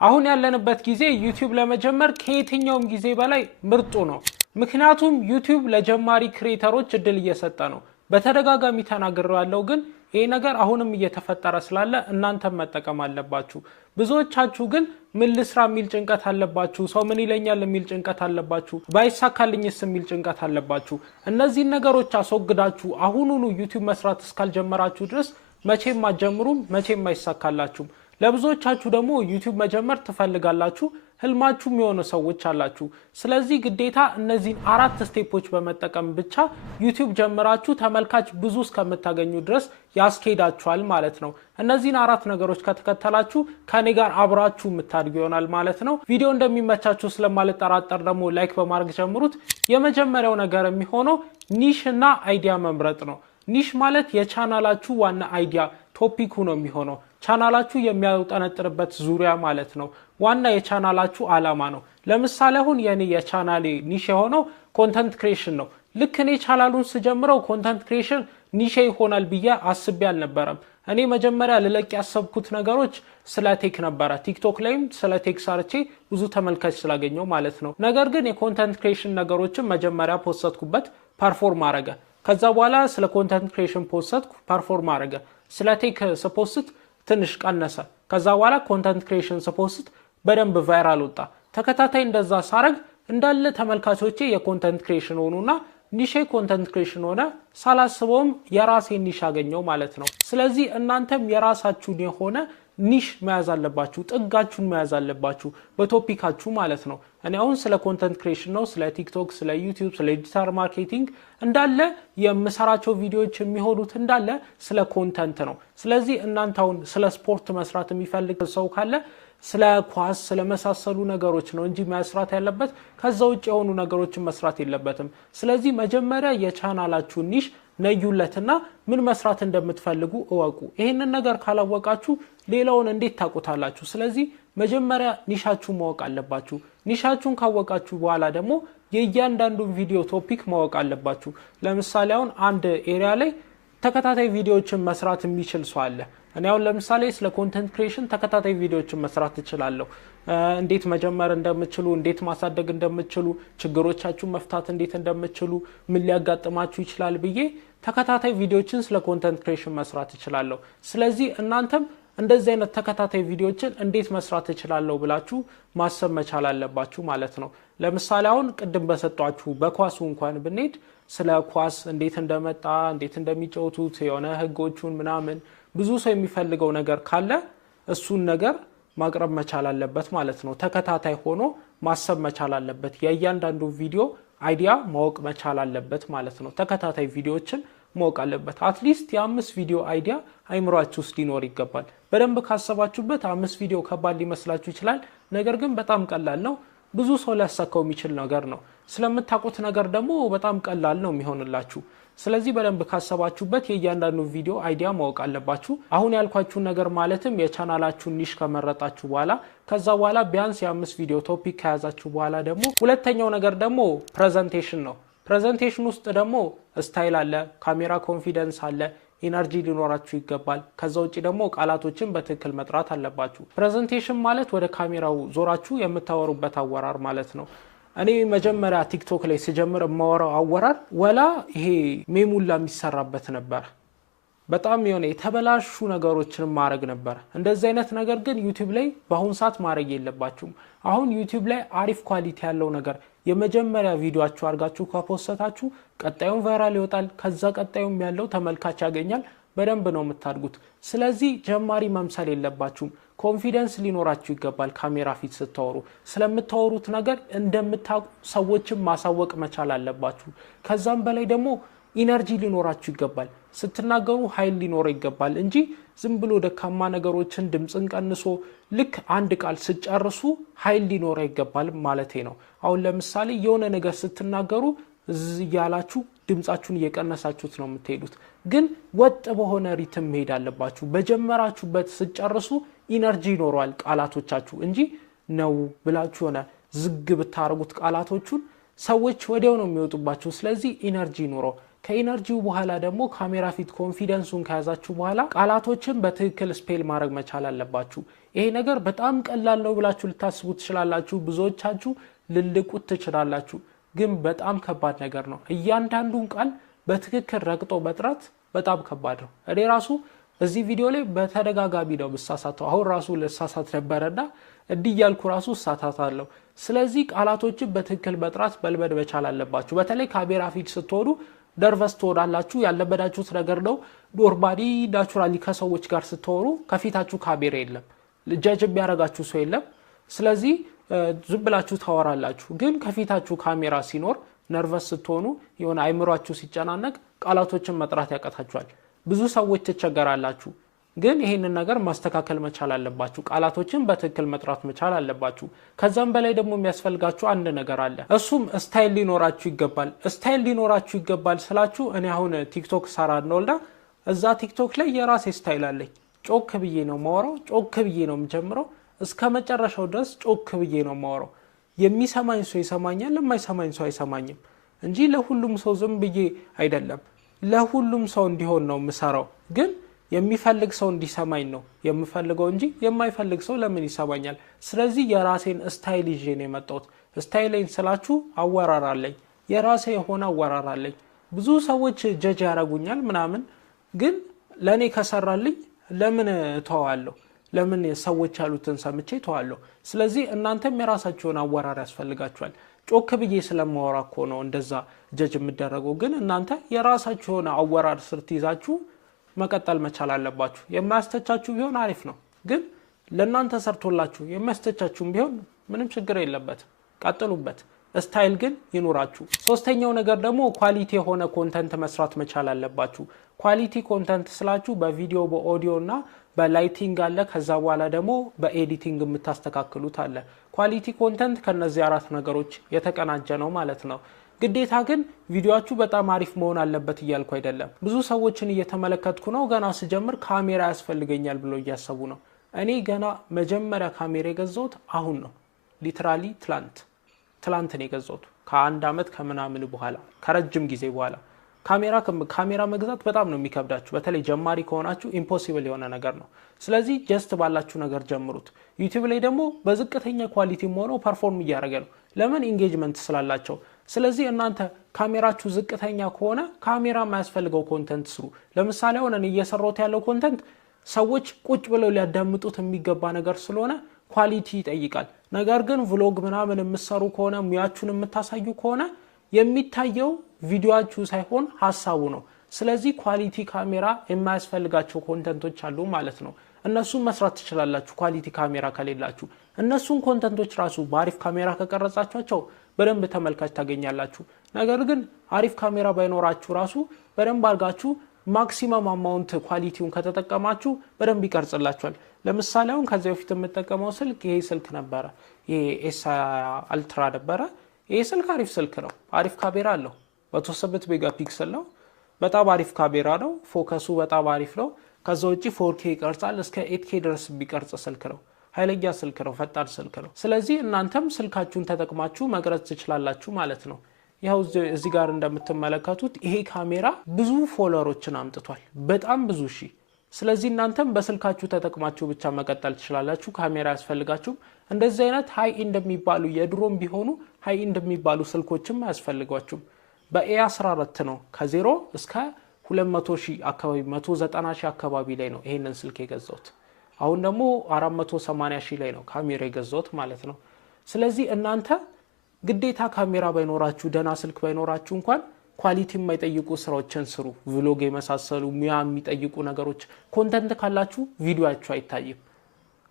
አሁን ያለንበት ጊዜ ዩቲዩብ ለመጀመር ከየትኛውም ጊዜ በላይ ምርጡ ነው። ምክንያቱም ዩቲዩብ ለጀማሪ ክሬተሮች እድል እየሰጠ ነው። በተደጋጋሚ ተናግሬያለሁ፣ ግን ይሄ ነገር አሁንም እየተፈጠረ ስላለ እናንተም መጠቀም አለባችሁ። ብዙዎቻችሁ ግን ምን ልስራ የሚል ጭንቀት አለባችሁ፣ ሰው ምን ይለኛል የሚል ጭንቀት አለባችሁ፣ ባይሳካልኝስ የሚል ጭንቀት አለባችሁ። እነዚህን ነገሮች አስወግዳችሁ አሁኑኑ ዩቲዩብ መስራት እስካልጀመራችሁ ድረስ መቼም አትጀምሩም፣ መቼም አይሳካላችሁም። ለብዙዎቻችሁ ደግሞ ዩቲዩብ መጀመር ትፈልጋላችሁ፣ ህልማችሁ የሚሆኑ ሰዎች አላችሁ። ስለዚህ ግዴታ እነዚህን 4 ስቴፖች በመጠቀም ብቻ ዩቲዩብ ጀምራችሁ ተመልካች ብዙ እስከምታገኙ ድረስ ያስኬዳችኋል ማለት ነው። እነዚህን 4 ነገሮች ከተከተላችሁ ከኔ ጋር አብራችሁ የምታድጉ ይሆናል ማለት ነው። ቪዲዮ እንደሚመቻችሁ ስለማልጠራጠር ደግሞ ላይክ በማድረግ ጀምሩት። የመጀመሪያው ነገር የሚሆነው ኒሽ እና አይዲያ መምረጥ ነው። ኒሽ ማለት የቻናላችሁ ዋና አይዲያ ቶፒኩ ነው የሚሆነው። ቻናላችሁ የሚያጠነጥርበት ዙሪያ ማለት ነው። ዋና የቻናላችሁ አላማ ነው። ለምሳሌ አሁን የኔ የቻናሌ ኒሽ የሆነው ኮንተንት ክሬሽን ነው። ልክ እኔ ቻናሉን ስጀምረው ኮንተንት ክሬሽን ኒሽ ይሆናል ብዬ አስቤ አልነበረም። እኔ መጀመሪያ ልለቅ ያሰብኩት ነገሮች ስለ ቴክ ነበረ። ቲክቶክ ላይም ስለ ቴክ ሰርቼ ብዙ ተመልካች ስላገኘው ማለት ነው። ነገር ግን የኮንተንት ክሬሽን ነገሮችን መጀመሪያ ፖስትኩበት፣ ፐርፎርም አረገ። ከዛ በኋላ ስለ ኮንተንት ክሬሽን ፖስትኩ፣ ፐርፎርም አረገ። ስለ ቴክ ስፖስት ትንሽ ቀነሰ። ከዛ በኋላ ኮንተንት ክሬሽን ስፖስት በደንብ ቫይራል ወጣ። ተከታታይ እንደዛ ሳረግ እንዳለ ተመልካቾቼ የኮንተንት ክሬሽን ሆኑና ኒሽ ኮንተንት ክሬሽን ሆነ። ሳላስበውም የራሴ ኒሽ አገኘው ማለት ነው። ስለዚህ እናንተም የራሳችሁን የሆነ ኒሽ መያዝ አለባችሁ፣ ጥጋችሁን መያዝ አለባችሁ በቶፒካችሁ ማለት ነው። እኔ አሁን ስለ ኮንተንት ክሬሽን ነው፣ ስለ ቲክቶክ፣ ስለ ዩቲዩብ፣ ስለ ዲጂታል ማርኬቲንግ እንዳለ የምሰራቸው ቪዲዮዎች የሚሆኑት እንዳለ ስለ ኮንተንት ነው። ስለዚህ እናንተ አሁን ስለ ስፖርት መስራት የሚፈልግ ሰው ካለ ስለ ኳስ ስለመሳሰሉ ነገሮች ነው እንጂ መስራት ያለበት ከዛ ውጭ የሆኑ ነገሮችን መስራት የለበትም። ስለዚህ መጀመሪያ የቻናላችሁ ኒሽ ነዩለትና ምን መስራት እንደምትፈልጉ እወቁ። ይሄንን ነገር ካላወቃችሁ ሌላውን እንዴት ታውቁታላችሁ? ስለዚህ መጀመሪያ ኒሻችሁን ማወቅ አለባችሁ። ኒሻችሁን ካወቃችሁ በኋላ ደግሞ የእያንዳንዱን ቪዲዮ ቶፒክ ማወቅ አለባችሁ። ለምሳሌ አሁን አንድ ኤሪያ ላይ ተከታታይ ቪዲዮዎችን መስራት የሚችል ሰው አለ። እኔ አሁን ለምሳሌ ስለ ኮንተንት ክሬሽን ተከታታይ ቪዲዮዎችን መስራት እችላለሁ። እንዴት መጀመር እንደምትችሉ፣ እንዴት ማሳደግ እንደምትችሉ፣ ችግሮቻችሁን መፍታት እንዴት እንደምትችሉ፣ ምን ሊያጋጥማችሁ ይችላል ብዬ ተከታታይ ቪዲዮዎችን ስለ ኮንተንት ክሬሽን መስራት እችላለሁ። ስለዚህ እናንተም እንደዚህ አይነት ተከታታይ ቪዲዮዎችን እንዴት መስራት እችላለሁ ብላችሁ ማሰብ መቻል አለባችሁ ማለት ነው። ለምሳሌ አሁን ቅድም በሰጧችሁ በኳሱ እንኳን ብንሄድ ስለ ኳስ እንዴት እንደመጣ፣ እንዴት እንደሚጫወቱት የሆነ ህጎቹን ምናምን ብዙ ሰው የሚፈልገው ነገር ካለ እሱን ነገር ማቅረብ መቻል አለበት ማለት ነው። ተከታታይ ሆኖ ማሰብ መቻል አለበት። የእያንዳንዱ ቪዲዮ አይዲያ ማወቅ መቻል አለበት ማለት ነው። ተከታታይ ቪዲዮዎችን ማወቅ አለበት። አትሊስት የ5 ቪዲዮ አይዲያ አይምሯችሁ ውስጥ ሊኖር ይገባል። በደንብ ካሰባችሁበት 5 ቪዲዮ ከባድ ሊመስላችሁ ይችላል። ነገር ግን በጣም ቀላል ነው። ብዙ ሰው ሊያሳካው የሚችል ነገር ነው። ስለምታውቁት ነገር ደግሞ በጣም ቀላል ነው የሚሆንላችሁ። ስለዚህ በደንብ ካሰባችሁበት የእያንዳንዱ ቪዲዮ አይዲያ ማወቅ አለባችሁ። አሁን ያልኳችሁ ነገር ማለትም የቻናላችሁን ኒሽ ከመረጣችሁ በኋላ ከዛ በኋላ ቢያንስ የ5 ቪዲዮ ቶፒክ ከያዛችሁ በኋላ ደግሞ ሁለተኛው ነገር ደግሞ ፕሬዘንቴሽን ነው። ፕሬዘንቴሽን ውስጥ ደግሞ ስታይል አለ፣ ካሜራ ኮንፊደንስ አለ፣ ኢነርጂ ሊኖራችሁ ይገባል። ከዛ ውጪ ደግሞ ቃላቶችን በትክክል መጥራት አለባችሁ። ፕሬዘንቴሽን ማለት ወደ ካሜራው ዞራችሁ የምታወሩበት አወራር ማለት ነው። እኔ መጀመሪያ ቲክቶክ ላይ ስጀምር የማወራው አወራር ወላ ይሄ ሜሙላ የሚሰራበት ነበር። በጣም የሆነ የተበላሹ ነገሮችን ማድረግ ነበር። እንደዚህ አይነት ነገር ግን ዩቲዩብ ላይ በአሁን ሰዓት ማድረግ የለባችሁም። አሁን ዩቲዩብ ላይ አሪፍ ኳሊቲ ያለው ነገር የመጀመሪያ ቪዲዮአችሁ አድርጋችሁ ከፖስተታችሁ ቀጣዩን ቫይራል ይወጣል። ከዛ ቀጣዩም ያለው ተመልካች ያገኛል። በደንብ ነው የምታድጉት። ስለዚህ ጀማሪ መምሰል የለባችሁም። ኮንፊደንስ ሊኖራችሁ ይገባል። ካሜራ ፊት ስታወሩ ስለምታወሩት ነገር እንደምታውቁ ሰዎችን ማሳወቅ መቻል አለባችሁ። ከዛም በላይ ደግሞ ኢነርጂ ሊኖራችሁ ይገባል። ስትናገሩ ኃይል ሊኖረው ይገባል እንጂ ዝም ብሎ ደካማ ነገሮችን ድምፅን ቀንሶ ልክ አንድ ቃል ስጨርሱ ኃይል ሊኖረው ይገባል ማለቴ ነው። አሁን ለምሳሌ የሆነ ነገር ስትናገሩ እያላችሁ ድምጻችሁን እየቀነሳችሁት ነው የምትሄዱት። ግን ወጥ በሆነ ሪትም መሄድ አለባችሁ። በጀመራችሁበት ስጨርሱ ኢነርጂ ይኖረዋል ቃላቶቻችሁ እንጂ ነው ብላችሁ ሆነ ዝግ ብታረጉት ቃላቶቹን ሰዎች ወዲያው ነው የሚወጡባችሁ። ስለዚህ ኢነርጂ ይኖረው። ከኢነርጂው በኋላ ደግሞ ካሜራ ፊት ኮንፊደንሱን ከያዛችሁ በኋላ ቃላቶችን በትክክል ስፔል ማድረግ መቻል አለባችሁ። ይሄ ነገር በጣም ቀላል ነው ብላችሁ ልታስቡ ትችላላችሁ። ብዙዎቻችሁ ልልቁት ትችላላችሁ፣ ግን በጣም ከባድ ነገር ነው። እያንዳንዱን ቃል በትክክል ረግጦ መጥራት በጣም ከባድ ነው። እኔ ራሱ እዚህ ቪዲዮ ላይ በተደጋጋሚ ነው የምሳሳተው። አሁን ራሱ ልሳሳት ነበረና እንዲህ እያልኩ ራሱ እሳሳታለሁ። ስለዚህ ቃላቶችን በትክክል መጥራት መልመድ መቻል አለባችሁ። በተለይ ካሜራ ፊት ስትሆኑ ነርቨስ ትሆናላችሁ። ያለመዳችሁት ነገር ነው። ኖርማሊ ናቹራሊ ከሰዎች ጋር ስትሆኑ ከፊታችሁ ካሜራ የለም፣ ጀጅ የሚያደርጋችሁ ሰው የለም። ስለዚህ ዝም ብላችሁ ታወራላችሁ። ግን ከፊታችሁ ካሜራ ሲኖር ነርቨስ ስትሆኑ የሆነ አይምሯችሁ ሲጨናነቅ ቃላቶችን መጥራት ያቀታችኋል። ብዙ ሰዎች ትቸገራላችሁ። ግን ይሄንን ነገር ማስተካከል መቻል አለባችሁ። ቃላቶችን በትክክል መጥራት መቻል አለባችሁ። ከዛም በላይ ደግሞ የሚያስፈልጋችሁ አንድ ነገር አለ። እሱም ስታይል ሊኖራችሁ ይገባል። ስታይል ሊኖራችሁ ይገባል ስላችሁ እኔ አሁን ቲክቶክ ሰራ ነውና እዛ ቲክቶክ ላይ የራሴ ስታይል አለኝ። ጮክ ብዬ ነው ማወራው፣ ጮክ ብዬ ነው የምጀምረው፣ እስከ መጨረሻው ድረስ ጮክ ብዬ ነው ማወራው። የሚሰማኝ ሰው ይሰማኛል፣ የማይሰማኝ ሰው አይሰማኝም እንጂ ለሁሉም ሰው ዝም ብዬ አይደለም። ለሁሉም ሰው እንዲሆን ነው የምሰራው። ግን የሚፈልግ ሰው እንዲሰማኝ ነው የምፈልገው እንጂ የማይፈልግ ሰው ለምን ይሰማኛል? ስለዚህ የራሴን ስታይል ይዤ ነው የመጣሁት። ስታይሌን ስላችሁ አወራር አለኝ፣ የራሴ የሆነ አወራር አለኝ። ብዙ ሰዎች ጀጅ ያደርጉኛል ምናምን፣ ግን ለኔ ከሰራልኝ ለምን ተዋለሁ? ለምን ሰዎች ያሉትን ሰምቼ ተዋለሁ? ስለዚህ እናንተም የራሳችሁን አወራር ያስፈልጋችኋል። ጮክ ብዬ ስለማወራ እኮ ነው እንደዛ ጀጅ የምደረገው። ግን እናንተ የራሳችሁን አወራር ስርት ይዛችሁ መቀጠል መቻል አለባችሁ። የማያስተቻችሁ ቢሆን አሪፍ ነው፣ ግን ለእናንተ ሰርቶላችሁ የሚያስተቻችሁም ቢሆን ምንም ችግር የለበትም፣ ቀጥሉበት። ስታይል ግን ይኑራችሁ። ሶስተኛው ነገር ደግሞ ኳሊቲ የሆነ ኮንተንት መስራት መቻል አለባችሁ። ኳሊቲ ኮንተንት ስላችሁ በቪዲዮ በኦዲዮ እና በላይቲንግ አለ። ከዛ በኋላ ደግሞ በኤዲቲንግ የምታስተካክሉት አለ። ኳሊቲ ኮንተንት ከነዚህ 4 ነገሮች የተቀናጀ ነው ማለት ነው። ግዴታ ግን ቪዲዮአችሁ በጣም አሪፍ መሆን አለበት እያልኩ አይደለም። ብዙ ሰዎችን እየተመለከትኩ ነው ገና ስጀምር ካሜራ ያስፈልገኛል ብሎ እያሰቡ ነው። እኔ ገና መጀመሪያ ካሜራ የገዛሁት አሁን ነው። ሊትራሊ ትላንት ነው የገዛሁት፣ ከ1 አመት ከምናምን በኋላ፣ ከረጅም ጊዜ በኋላ። ካሜራ መግዛት በጣም ነው የሚከብዳችሁ። በተለይ ጀማሪ ከሆናችሁ ኢምፖሲብል የሆነ ነገር ነው። ስለዚህ ጀስት ባላችሁ ነገር ጀምሩት። ዩቲዩብ ላይ ደግሞ በዝቅተኛ ኳሊቲ ሆኖ ፐርፎርም እያደረገ ነው። ለምን? ኢንጌጅመንት ስላላቸው። ስለዚህ እናንተ ካሜራችሁ ዝቅተኛ ከሆነ ካሜራ የማያስፈልገው ኮንተንት ስሩ። ለምሳሌ አሁን እኔ እየሰራሁት ያለው ኮንተንት ሰዎች ቁጭ ብለው ሊያዳምጡት የሚገባ ነገር ስለሆነ ኳሊቲ ይጠይቃል። ነገር ግን ቭሎግ ምናምን የምትሰሩ ከሆነ ሙያችሁን የምታሳዩ ከሆነ የሚታየው ቪዲዮአችሁ ሳይሆን ሀሳቡ ነው። ስለዚህ ኳሊቲ ካሜራ የማያስፈልጋቸው ኮንተንቶች አሉ ማለት ነው። እነሱን መስራት ትችላላችሁ ኳሊቲ ካሜራ ከሌላችሁ። እነሱን ኮንተንቶች ራሱ በአሪፍ ካሜራ ከቀረጻችኋቸው በደንብ ተመልካች ታገኛላችሁ። ነገር ግን አሪፍ ካሜራ ባይኖራችሁ ራሱ በደንብ አድርጋችሁ ማክሲመም አማውንት ኳሊቲውን ከተጠቀማችሁ በደንብ ይቀርጽላችኋል። ለምሳሌ አሁን ከዚህ በፊት የምጠቀመው ስልክ ይሄ ስልክ ነበረ። ይሄ ኤስ አልትራ ነበረ። ይሄ ስልክ አሪፍ ስልክ ነው። አሪፍ ካሜራ አለው። 108 ሜጋፒክሰል ነው። በጣም አሪፍ ካሜራ ነው። ፎከሱ በጣም አሪፍ ነው። ከዛ ውጪ 4K ይቀርጻል። እስከ 8K ድረስ የሚቀርጽ ስልክ ነው። ኃይለኛ ስልክ ነው። ፈጣን ስልክ ነው። ስለዚህ እናንተም ስልካችሁን ተጠቅማችሁ መቅረጽ ትችላላችሁ ማለት ነው። ያው እዚህ ጋር እንደምትመለከቱት ይሄ ካሜራ ብዙ ፎሎወሮችን አምጥቷል። በጣም ብዙ ሺህ። ስለዚህ እናንተም በስልካችሁ ተጠቅማችሁ ብቻ መቀጠል ትችላላችሁ። ካሜራ ያስፈልጋችሁ። እንደዚህ አይነት ሃይ ኤንድ የሚባሉ የድሮም ቢሆኑ ሃይ ኤንድ የሚባሉ ስልኮችም አያስፈልጓችሁም። በኤ14 ነው ከ0 እስከ 200,000 አካባቢ 190,000 አካባቢ ላይ ነው ይሄንን ስልክ የገዛሁት። አሁን ደግሞ 480,000 ላይ ነው ካሜራ የገዛሁት ማለት ነው። ስለዚህ እናንተ ግዴታ ካሜራ ባይኖራችሁ ደና ስልክ ባይኖራችሁ እንኳን ኳሊቲ የማይጠይቁ ስራዎችን ስሩ። ቭሎግ የመሳሰሉ ሙያ የሚጠይቁ ነገሮች ኮንተንት ካላችሁ ቪዲዮአችሁ አይታይም።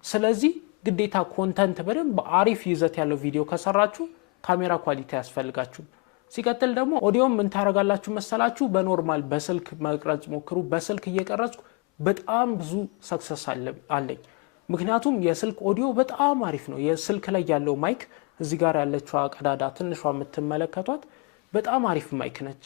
ስለዚህ ግዴታ ኮንተንት በደንብ አሪፍ ይዘት ያለው ቪዲዮ ከሰራችሁ ካሜራ ኳሊቲ ያስፈልጋችሁ። ሲቀጥል ደግሞ ኦዲዮም ምን ታረጋላችሁ መሰላችሁ? በኖርማል በስልክ መቅረጽ ሞክሩ። በስልክ እየቀረጽኩ በጣም ብዙ ሰክሰስ አለኝ። ምክንያቱም የስልክ ኦዲዮ በጣም አሪፍ ነው። የስልክ ላይ ያለው ማይክ እዚህ ጋር ያለችው ቀዳዳ ትንሿ የምትመለከቷት በጣም አሪፍ ማይክ ነች።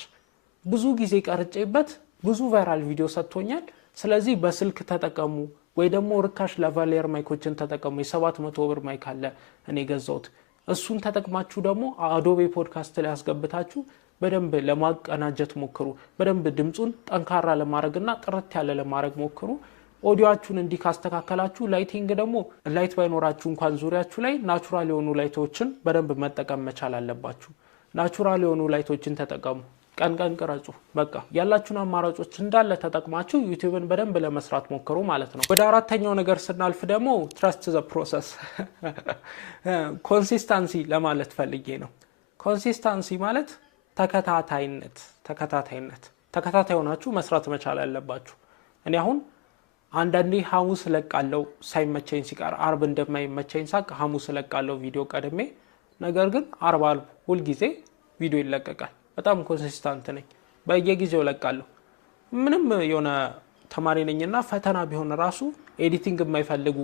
ብዙ ጊዜ ቀርጬበት ብዙ ቫይራል ቪዲዮ ሰጥቶኛል። ስለዚህ በስልክ ተጠቀሙ፣ ወይ ደግሞ ርካሽ ላቫሊየር ማይኮችን ተጠቀሙ። የ700 ብር ማይክ አለ እኔ ገዛሁት። እሱን ተጠቅማችሁ ደግሞ አዶቤ ፖድካስት ላይ ያስገብታችሁ በደንብ ለማቀናጀት ሞክሩ። በደንብ ድምጹን ጠንካራ ለማድረግና ጥርት ያለ ለማድረግ ሞክሩ። ኦዲዮአችሁን እንዲህ ካስተካከላችሁ ላይቲንግ ደግሞ ላይት ባይኖራችሁ እንኳን ዙሪያችሁ ላይ ናቹራል የሆኑ ላይቶችን በደንብ መጠቀም መቻል አለባችሁ። ናቹራል የሆኑ ላይቶችን ተጠቀሙ። ቀን ቀን ቅረጹ። በቃ ያላችሁን አማራጮች እንዳለ ተጠቅማችሁ ዩቲዩብን በደንብ ለመስራት ሞክሩ ማለት ነው። ወደ አራተኛው ነገር ስናልፍ ደግሞ ትረስት ዘ ፕሮሰስ ኮንሲስታንሲ ለማለት ፈልጌ ነው። ኮንሲስታንሲ ማለት ተከታታይ ሆናችሁ መስራት መቻል አለባችሁ። እኔ አሁን አንዳንዴ ሐሙስ ለቃለው ሳይመቸኝ ሲቀር አርብ እንደማይመቸኝ ሳቅ ሐሙስ ለቃለው ቪዲዮ ቀድሜ፣ ነገር ግን አርብ ሁል ጊዜ ቪዲዮ ይለቀቃል። በጣም ኮንሲስታንት ነኝ። በየጊዜው ለቃለሁ። ምንም የሆነ ተማሪ ነኝና ፈተና ቢሆን ራሱ ኤዲቲንግ የማይፈልጉ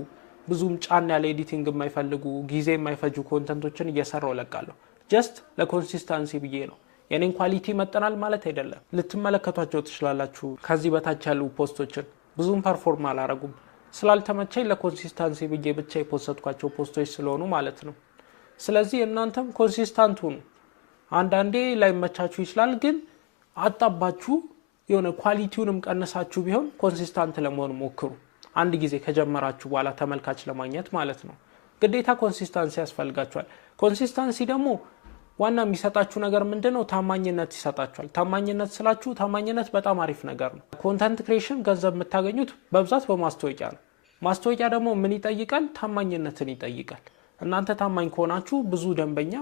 ብዙም ጫን ያለ ኤዲቲንግ የማይፈልጉ ጊዜ የማይፈጁ ኮንተንቶችን እየሰራው ለቃለሁ። ጀስት ለኮንሲስታንሲ ብዬ ነው። የኔን ኳሊቲ መጠናል ማለት አይደለም። ልትመለከቷቸው ትችላላችሁ። ከዚህ በታች ያሉ ፖስቶችን ብዙም ፐርፎርም አላረጉም። ስላልተመቸኝ ለኮንሲስታንሲ ብዬ ብቻ የፖስተኳቸው ፖስቶች ስለሆኑ ማለት ነው። ስለዚህ እናንተም ኮንሲስታንት ሁኑ። አንዳንዴ ላይመቻችሁ ይችላል፣ ግን አጣባችሁ የሆነ ኳሊቲውንም ቀነሳችሁ ቢሆን ኮንሲስታንት ለመሆን ሞክሩ። አንድ ጊዜ ከጀመራችሁ በኋላ ተመልካች ለማግኘት ማለት ነው። ግዴታ ኮንሲስታንሲ ያስፈልጋችኋል። ኮንሲስታንሲ ደግሞ ዋና የሚሰጣችሁ ነገር ምንድነው? ታማኝነት ይሰጣችኋል። ታማኝነት ስላችሁ ታማኝነት በጣም አሪፍ ነገር ነው። ኮንተንት ክሬሽን ገንዘብ የምታገኙት በብዛት በማስታወቂያ ነው። ማስታወቂያ ደግሞ ምን ይጠይቃል? ታማኝነትን ይጠይቃል። እናንተ ታማኝ ከሆናችሁ ብዙ ደንበኛ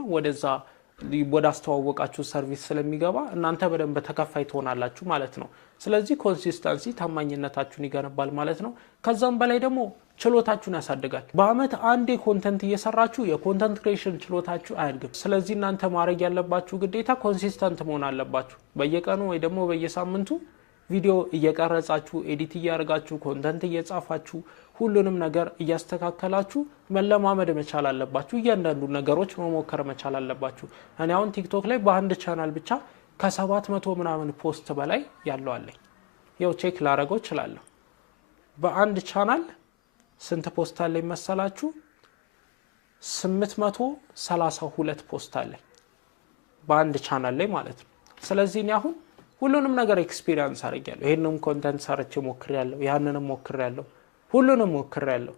ወደ አስተዋወቃችሁ ሰርቪስ ስለሚገባ እናንተ በደንብ ተከፋይ ትሆናላችሁ ማለት ነው። ስለዚህ ኮንሲስታንሲ ታማኝነታችሁን ይገነባል ማለት ነው። ከዛም በላይ ደግሞ ችሎታችሁን ያሳድጋል። በአመት አንዴ ኮንተንት እየሰራችሁ የኮንተንት ክሬሽን ችሎታችሁ አያድግም። ስለዚህ እናንተ ማድረግ ያለባችሁ ግዴታ ኮንሲስተንት መሆን አለባችሁ። በየቀኑ ወይ ደግሞ በየሳምንቱ ቪዲዮ እየቀረጻችሁ ኤዲት እያደረጋችሁ ኮንተንት እየጻፋችሁ ሁሉንም ነገር እያስተካከላችሁ መለማመድ መቻል አለባችሁ። እያንዳንዱ ነገሮች መሞከር መቻል አለባችሁ። እኔ አሁን ቲክቶክ ላይ በአንድ ቻናል ብቻ ከ700 ምናምን ፖስት በላይ ያለው አለኝ። ያው ቼክ ላረገው እችላለሁ። በአንድ ቻናል ስንት ፖስት አለኝ መሰላችሁ? 832 ፖስት አለኝ በአንድ ቻናል ላይ ማለት ነው። ስለዚህ እኔ አሁን ሁሉንም ነገር ኤክስፒሪየንስ አድርጌያለሁ። ይሄንንም ኮንተንት ሰርቼ ሞክሬያለሁ፣ ያንንም ሞክሬያለሁ፣ ሁሉንም ሞክሬያለሁ።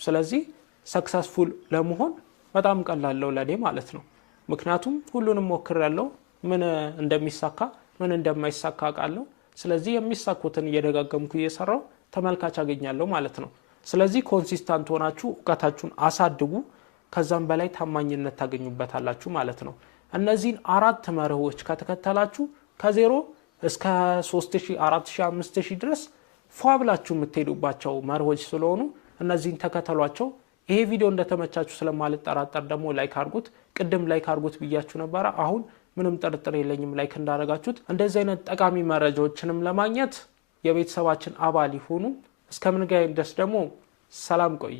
ስለዚህ ሰክሰስፉል ለመሆን በጣም ቀላል ነው ለኔ ማለት ነው። ምክንያቱም ሁሉንም ሞክሬያለሁ። ምን እንደሚሳካ ምን እንደማይሳካ አውቃለሁ። ስለዚህ የሚሳኩትን እየደጋገምኩ እየሰራው ተመልካች አገኛለሁ ማለት ነው። ስለዚህ ኮንሲስታንት ሆናችሁ እውቀታችሁን አሳድጉ። ከዛም በላይ ታማኝነት ታገኙበታላችሁ ማለት ነው። እነዚህን 4 መርሆች ከተከተላችሁ ከዜሮ እስከ 3000 4000 5000 ድረስ ፏብላችሁ የምትሄዱባቸው መርሆች ስለሆኑ እነዚህን ተከተሏቸው። ይሄ ቪዲዮ እንደተመቻችሁ ስለማልጠራጠር ደግሞ ላይክ አድርጉት። ቅድም ላይክ አድርጉት ብያችሁ ነበር። አሁን ምንም ጥርጥር የለኝም ላይክ እንዳደረጋችሁት። እንደዚህ አይነት ጠቃሚ መረጃዎችንም ለማግኘት የቤተሰባችን አባል ይሁኑ። እስከምንገናኝ ድረስ ደግሞ ሰላም ቆይ።